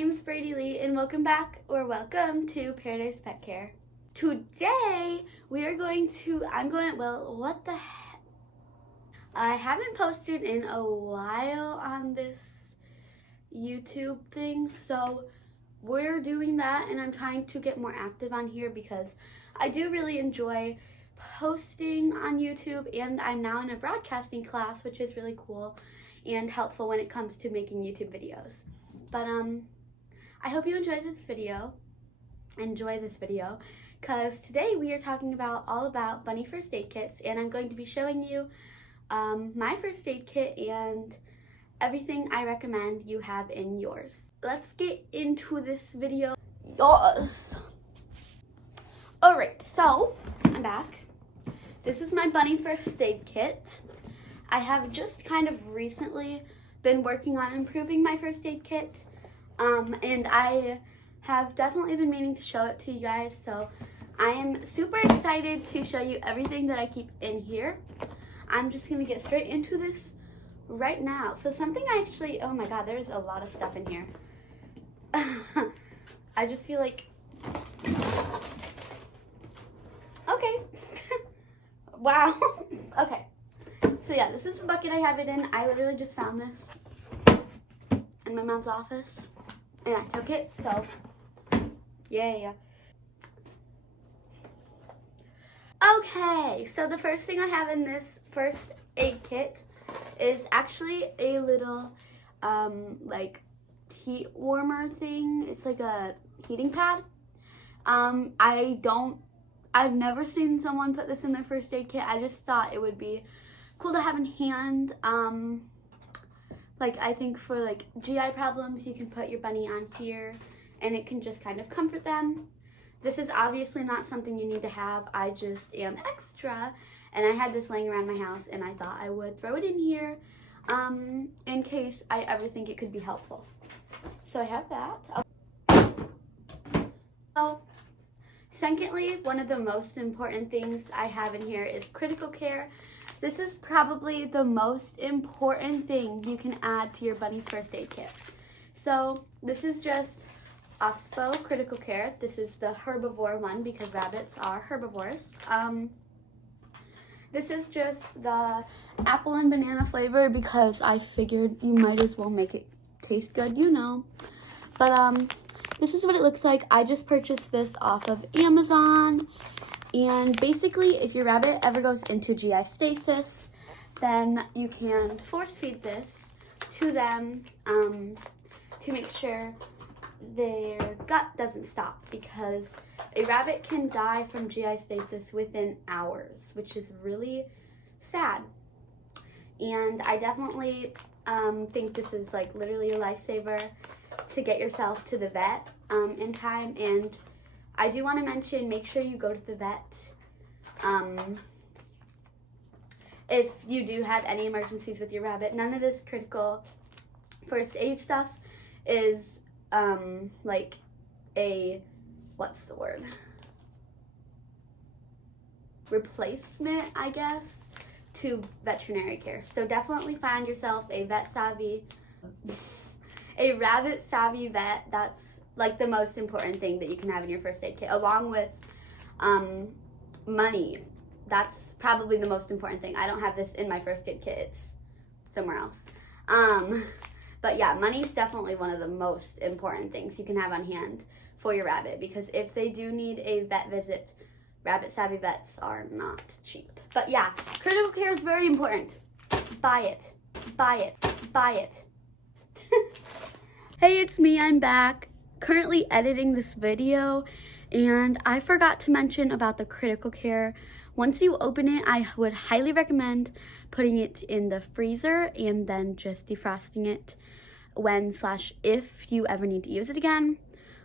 name is Brady Lee, and welcome back, or welcome to Paradise Pet Care. Today, we are what the heck? I haven't posted in a while on this YouTube thing, so we're doing that, and I'm trying to get more active on here because I do really enjoy posting on YouTube, and I'm now in a broadcasting class, which is really cool and helpful when it comes to making YouTube videos. But I hope you enjoy this video, because today we are talking all about bunny first aid kits, and I'm going to be showing you my first aid kit and everything I recommend you have in yours. Let's get into this video. Yes. Alright, so I'm back. This is my bunny first aid kit. I have just kind of recently been working on improving my first aid kit, and I have definitely been meaning to show it to you guys, so I am super excited to show you everything that I keep in here. I'm just going to get straight into this right now. So something oh my god, there's a lot of stuff in here. I just feel like, okay. Wow. Okay. So yeah, this is the bucket I have it in. I literally just found this in my mom's office, and I took it, so yeah. Okay, so the first thing I have in this first aid kit is actually a little like heat warmer thing. It's like a heating pad. I've never seen someone put this in their first aid kit. I just thought it would be cool to have in hand. Like I think for like GI problems, you can put your bunny on here and it can just kind of comfort them. This is obviously not something you need to have. I just am extra, and I had this laying around my house, and I thought I would throw it in here in case I ever think it could be helpful. So I have that. So secondly, one of the most important things I have in here is critical care. This is probably the most important thing you can add to your bunny's first aid kit. So this is just Oxbow Critical Care. This is the herbivore one because rabbits are herbivores. This is just the apple and banana flavor because I figured you might as well make it taste good, you know. But this is what it looks like. I just purchased this off of Amazon. And basically, if your rabbit ever goes into GI stasis, then you can force feed this to them to make sure their gut doesn't stop, because a rabbit can die from GI stasis within hours, which is really sad. And I definitely think this is like literally a lifesaver to get yourself to the vet in time. And I do want to mention, make sure you go to the vet if you do have any emergencies with your rabbit. None of this critical first aid stuff is like a, what's the word? Replacement, I guess, to veterinary care. So definitely find yourself a rabbit savvy vet. That's like the most important thing that you can have in your first aid kit, along with money. That's probably the most important thing. I don't have this in my first aid kit, it's somewhere else. But yeah, money is definitely one of the most important things you can have on hand for your rabbit, because if they do need a vet visit, rabbit savvy vets are not cheap. But yeah, critical care is very important. Buy it, buy it, buy it. Hey, it's me, I'm back. Currently editing this video, and I forgot to mention about the critical care. Once you open it, I would highly recommend putting it in the freezer and then just defrosting it if you ever need to use it again.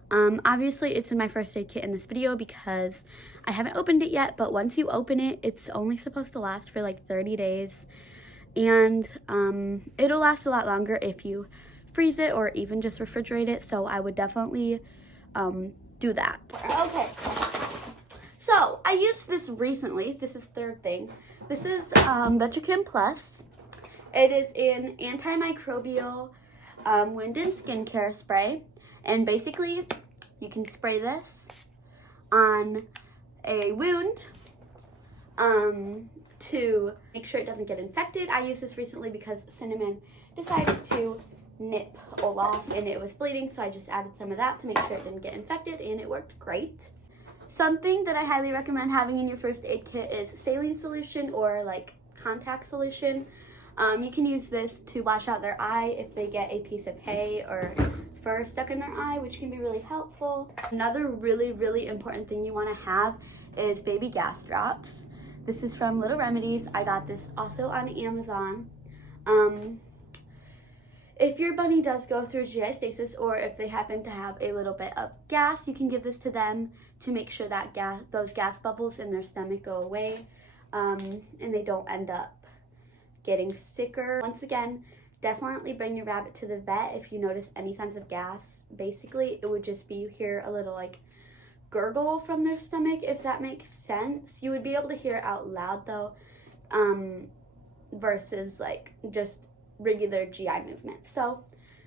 Obviously it's in my first aid kit in this video because I haven't opened it yet, but once you open it, it's only supposed to last for like 30 days, and it'll last a lot longer if you freeze it or even just refrigerate it. So I would definitely do that. Okay, so I used this recently. This is third thing. This is Vetricam Plus. It is an antimicrobial wind and skincare spray, And basically, you can spray this on a wound to make sure it doesn't get infected. I used this recently because Cinnamon decided to nip Olaf and it was bleeding, so I just added some of that to make sure it didn't get infected, and it worked great. Something that I highly recommend having in your first aid kit is saline solution or like contact solution. You can use this to wash out their eye if they get a piece of hay or fur stuck in their eye, which can be really helpful. Another really important thing you want to have is baby gas drops. This is from Little Remedies. I got this also on Amazon. If your bunny does go through GI stasis, or if they happen to have a little bit of gas, you can give this to them to make sure that those gas bubbles in their stomach go away, and they don't end up getting sicker. Once again, definitely bring your rabbit to the vet if you notice any signs of gas. Basically, it would just be you hear a little like gurgle from their stomach, if that makes sense. You would be able to hear it out loud though, versus like just regular GI movement. So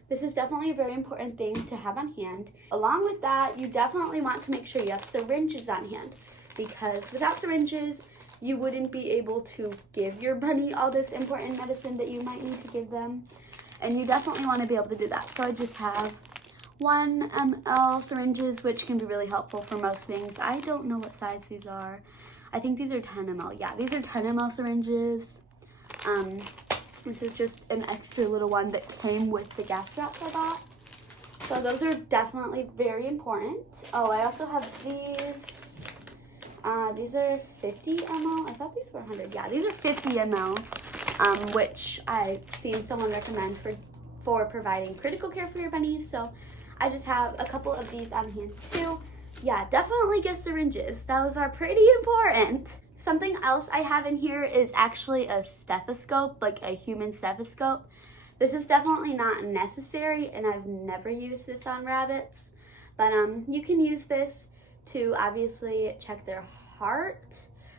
this is definitely a very important thing to have on hand. Along with that, you definitely want to make sure you have syringes on hand, because without syringes, you wouldn't be able to give your bunny all this important medicine that you might need to give them. And you definitely want to be able to do that. So I just have 1 ml syringes, which can be really helpful for most things. I don't know what size these are. I think these are 10 ml. Yeah, these are 10 ml syringes. This is just an extra little one that came with the gas drops I got. So those are definitely very important. Oh, I also have these. These are 50 ml. I thought these were 100. Yeah, these are 50 ml, which I've seen someone recommend for providing critical care for your bunnies. So I just have a couple of these on hand too. Yeah, definitely get syringes. Those are pretty important. Something else I have in here is actually a stethoscope, like a human stethoscope. This is definitely not necessary, and I've never used this on rabbits, but you can use this to obviously check their heart,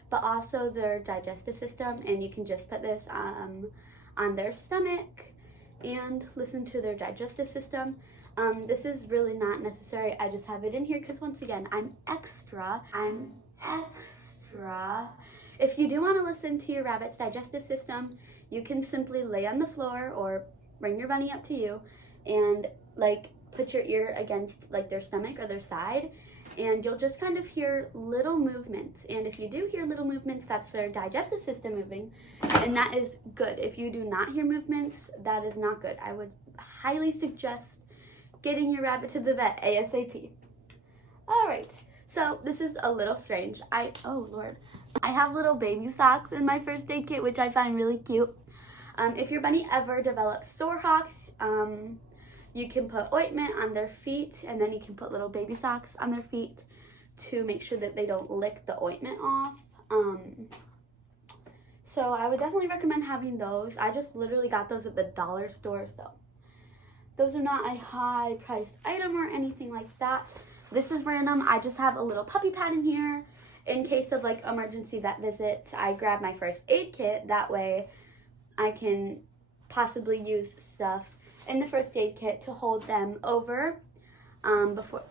but also their digestive system, and you can just put this on their stomach and listen to their digestive system. This is really not necessary. I just have it in here because, once again, I'm extra. If you do want to listen to your rabbit's digestive system, you can simply lay on the floor or bring your bunny up to you and like put your ear against like their stomach or their side, and you'll just kind of hear little movements. And if you do hear little movements, that's their digestive system moving, and that is good. If you do not hear movements, that is not good. I would highly suggest getting your rabbit to the vet ASAP. All right. So this is a little strange. Oh Lord. I have little baby socks in my first aid kit, which I find really cute. If your bunny ever develops sore hocks, you can put ointment on their feet, and then you can put little baby socks on their feet to make sure that they don't lick the ointment off. So I would definitely recommend having those. I just literally got those at the dollar store, so those are not a high priced item or anything like that. This is random. I just have a little puppy pad in here in case of like emergency vet visit. I grab my first aid kit. That way I can possibly use stuff in the first aid kit to hold them over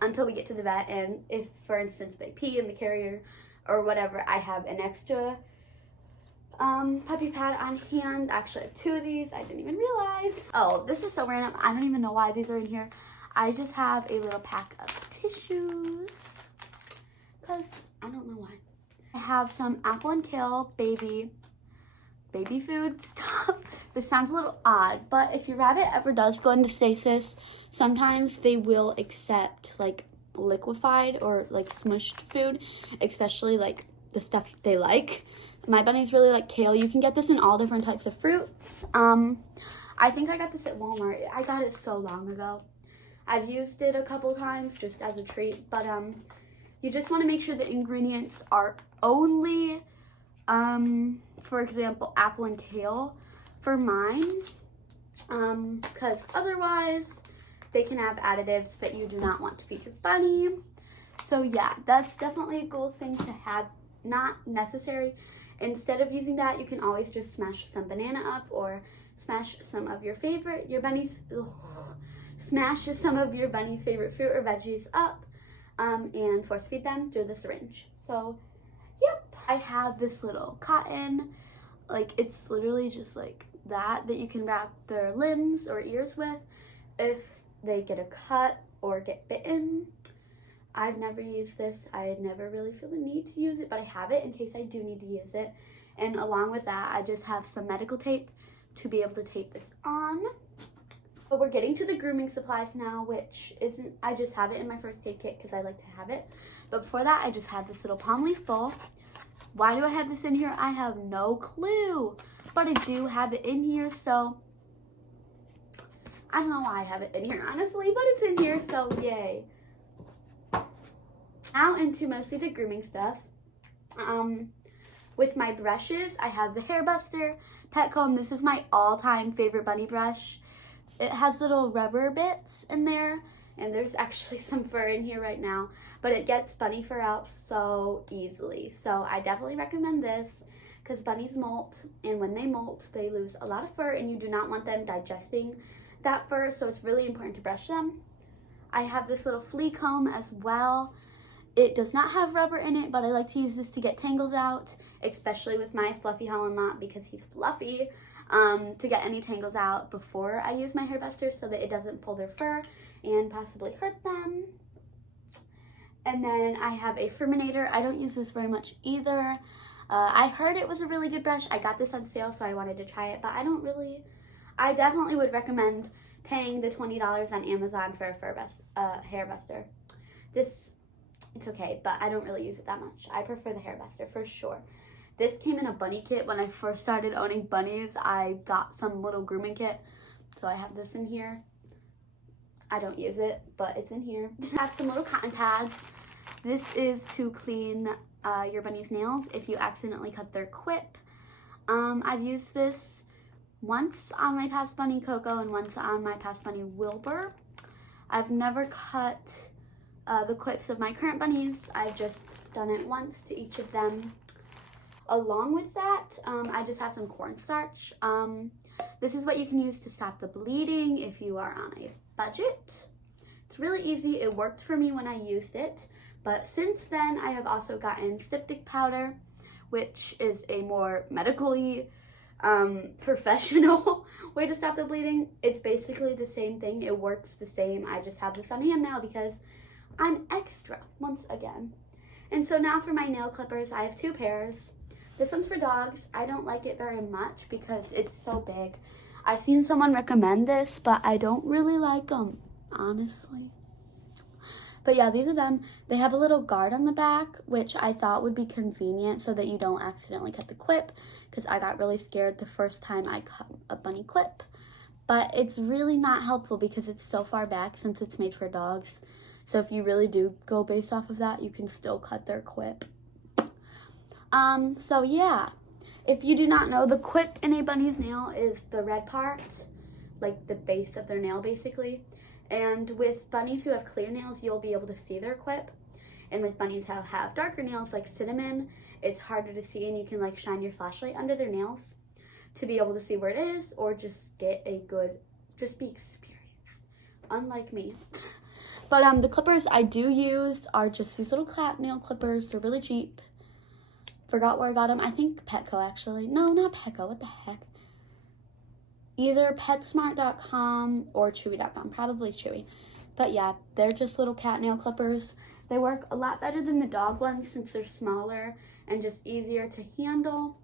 until we get to the vet. And if, for instance, they pee in the carrier or whatever, I have an extra puppy pad on hand. Actually, I have 2 of these. I didn't even realize. Oh, this is so random. I don't even know why these are in here. I just have a little pack of tissues because I don't know why. I have some apple and kale baby food stuff. This sounds a little odd, but if your rabbit ever does go into stasis, sometimes they will accept like liquefied or like smushed food, especially like the stuff they like. My bunnies really like kale. You can get this in all different types of fruits. I think I got this at Walmart. I got it so long ago. I've used it a couple times just as a treat, but you just want to make sure the ingredients are only, for example, apple and kale for mine, because otherwise they can have additives that you do not want to feed your bunny. So yeah, that's definitely a cool thing to have. Not necessary. Instead of using that, you can always just smash some banana up or smash some of your bunny's smash some of your bunny's favorite fruit or veggies up and force feed them through the syringe. So, yep, I have this little cotton, like it's literally just like that you can wrap their limbs or ears with if they get a cut or get bitten. I've never used this. I never really feel the need to use it, but I have it in case I do need to use it. And along with that, I just have some medical tape to be able to tape this on. But we're getting to the grooming supplies now, which isn't, I just have it in my first aid kit because I like to have it. But before that, I just had this little palm leaf bowl. Why do I have this in here? I have no clue, but I do have it in here, so I don't know why I have it in here, honestly, but it's in here, so yay. Now into mostly the grooming stuff. With my brushes, I have the Hair Buster Pet Comb. This is my all-time favorite bunny brush. It has little rubber bits in there, and there's actually some fur in here right now, but it gets bunny fur out so easily. So I definitely recommend this because bunnies molt, and when they molt, they lose a lot of fur, and you do not want them digesting that fur, so it's really important to brush them. I have this little Flea Comb as well. It does not have rubber in it, but I like to use this to get tangles out, especially with my fluffy Holland Lot because he's fluffy, to get any tangles out before I use my hair buster so that it doesn't pull their fur and possibly hurt them. And then I have a Furminator. I don't use this very much either. I heard it was a really good brush. I got this on sale, so I wanted to try it, but I definitely would recommend paying the $20 on Amazon for a hair buster. It's okay, but I don't really use it that much. I prefer the hair buster for sure. This came in a bunny kit. When I first started owning bunnies, I got some little grooming kit. So I have this in here. I don't use it, but it's in here. I have some little cotton pads. This is to clean your bunny's nails if you accidentally cut their quip. I've used this once on my past bunny Coco and once on my past bunny Wilbur. I've never cut the quips of my current bunnies. I've just done it once to each of them. Along with that, I just have some cornstarch. This is what you can use to stop the bleeding if you are on a budget. It's really easy. It worked for me when I used it, but since then I have also gotten styptic powder, which is a more medically professional way to stop the bleeding. It's basically the same thing. It works the same. I just have this on hand now because I'm extra once again. And so now for my nail clippers, I have two pairs. This one's for dogs. I don't like it very much because it's so big. I've seen someone recommend this, but I don't really like them, honestly. But yeah, these are them. They have a little guard on the back, which I thought would be convenient so that you don't accidentally cut the quip, because I got really scared the first time I cut a bunny quip. But it's really not helpful because it's so far back since it's made for dogs. So if you really do go based off of that, you can still cut their quip. So yeah, if you do not know, the quip in a bunny's nail is the red part, like the base of their nail basically. And with bunnies who have clear nails, you'll be able to see their quip. And with bunnies who have darker nails like Cinnamon, it's harder to see, and you can like shine your flashlight under their nails to be able to see where it is, or just get a good, just be experienced, unlike me. But the clippers I do use are just these little cat nail clippers. They're really cheap. Forgot where I got them. I think Petco actually. No, not Petco. What the heck? Either PetSmart.com or Chewy.com. Probably Chewy. But yeah, they're just little cat nail clippers. They work a lot better than the dog ones since they're smaller and just easier to handle.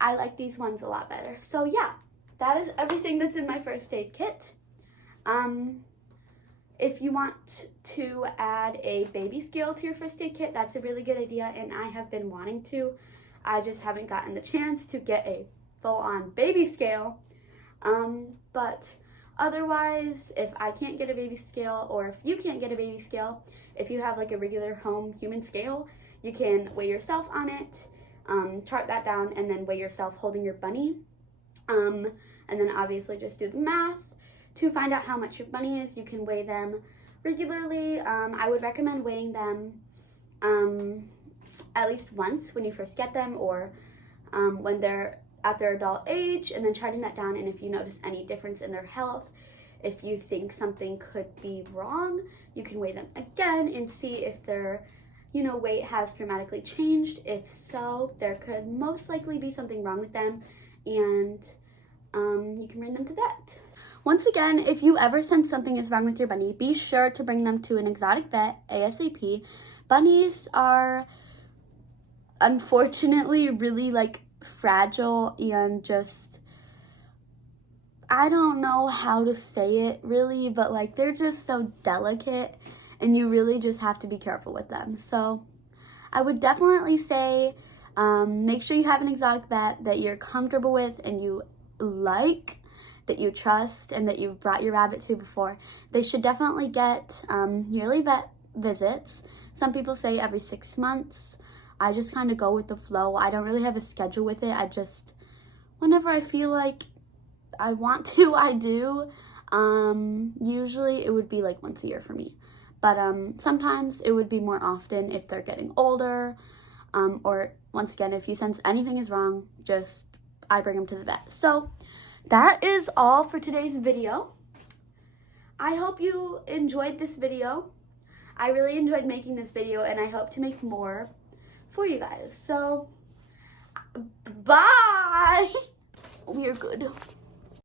I like these ones a lot better. So yeah, that is everything that's in my first aid kit. If you want to add a baby scale to your first aid kit, that's a really good idea, and I have been wanting to. I just haven't gotten the chance to get a full-on baby scale. But otherwise, if I can't get a baby scale, or if you can't get a baby scale, if you have like a regular home human scale, you can weigh yourself on it, chart that down, and then weigh yourself holding your bunny. And then obviously just do the math to find out how much your bunny is. You can weigh them regularly. I would recommend weighing them at least once when you first get them, or when they're at their adult age, and then charting that down. And if you notice any difference in their health, If you think something could be wrong, you can weigh them again and see if their, weight has dramatically changed. If so, there could most likely be something wrong with them, and you can bring them to the vet. Once again, if you ever sense something is wrong with your bunny, be sure to bring them to an exotic vet ASAP. Bunnies are unfortunately really fragile and just, I don't know how to say it really, but they're just so delicate, and you really just have to be careful with them. So I would definitely say make sure you have an exotic vet that you're comfortable with and you like, that you trust, and that you've brought your rabbit to before. They should definitely get yearly vet visits. Some people say every 6 months. I just kind of go with the flow. I don't really have a schedule with it. I just, whenever I feel like I want to, I do. Usually it would be once a year for me. But sometimes it would be more often if they're getting older. Or once again, if you sense anything is wrong, I bring them to the vet. So that is all for today's video. I hope you enjoyed this video. I really enjoyed making this video, and I hope to make more for you guys. So, bye! We are good.